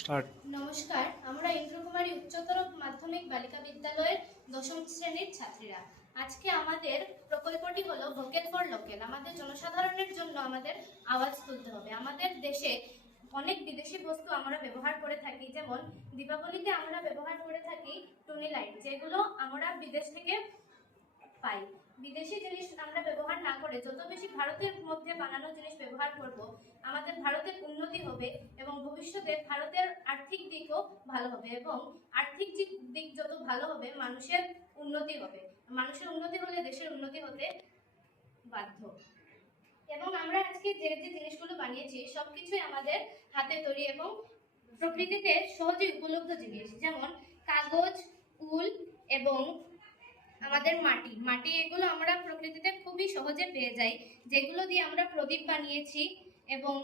Start. নমস্কার, আমরা ইন্দ্রকুমারী উচ্চতর মাধ্যমিক বালিকা বিদ্যালয়ের দশম শ্রেণীর ছাত্রীরা। আজকে আমাদের প্রকল্পটি হলো ভোকাল ফর লোকাল। আমাদের জনসাধারণের জন্য আমাদের আওয়াজ তুলতে হবে। আমাদের দেশে অনেক বিদেশি বস্তু আমরা ব্যবহার করে থাকি, যেমন দীপাবলিতে আমরা ব্যবহার করে থাকি টুনি লাইট, যেগুলো আমরা বিদেশ থেকে পাই। বিদেশি জিনিস আমরা ব্যবহার না করে যত বেশি ভারতের মধ্যে বানানো জিনিস ব্যবহার করব, আমাদের ভারতের উন্নতি হবে এবং ভবিষ্যতে ভারতের আর্থিক দিকও ভালো হবে। এবং আর্থিক দিক যত ভালো হবে, মানুষের উন্নতি হবে। মানুষের উন্নতি হলে দেশের উন্নতি হতে বাধ্য। এবং আমরা আজকে যে যে জিনিসগুলো বানিয়েছি সবকিছুই আমাদের হাতে তৈরি এবং প্রকৃতিতে সহজে উপলব্ধ জিনিস, যেমন কাগজ, উল এবং আমাদের মাটি এগুলো আমরা প্রকৃতিতে খুবই সহজে পেয়ে যাই, যেগুলো দিয়ে আমরা প্রদীপ বানিয়েছি এবং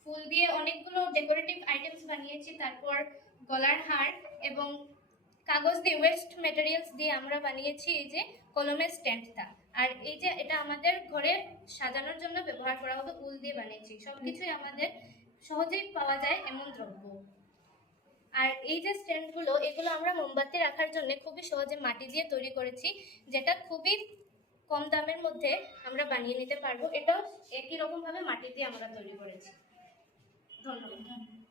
ফুল দিয়ে অনেকগুলো ডেকোরেটিভ আইটেমস বানিয়েছি। তারপর গলার হার এবং কাগজ দিয়ে, ওয়েস্ট ম্যাটেরিয়ালস দিয়ে আমরা বানিয়েছি এই যে কলমের স্ট্যান্ডটা। আর এই যে এটা আমাদের ঘরে সাজানোর জন্য ব্যবহার করা হতো, উল দিয়ে বানিয়েছি। সবকিছুই আমাদের সহজেই পাওয়া যায় এমন দ্রব্য। আর এই যে স্ট্যান্ডগুলো, এগুলো আমরা মোমবাতি রাখার জন্য খুবই সহজে মাটি দিয়ে তৈরি করেছি, যেটা খুবই কম দামের মধ্যে আমরা বানিয়ে নিতে পারবো। এটাও একই রকম ভাবে মাটি দিয়ে আমরা তৈরি করেছি। ধন্যবাদ।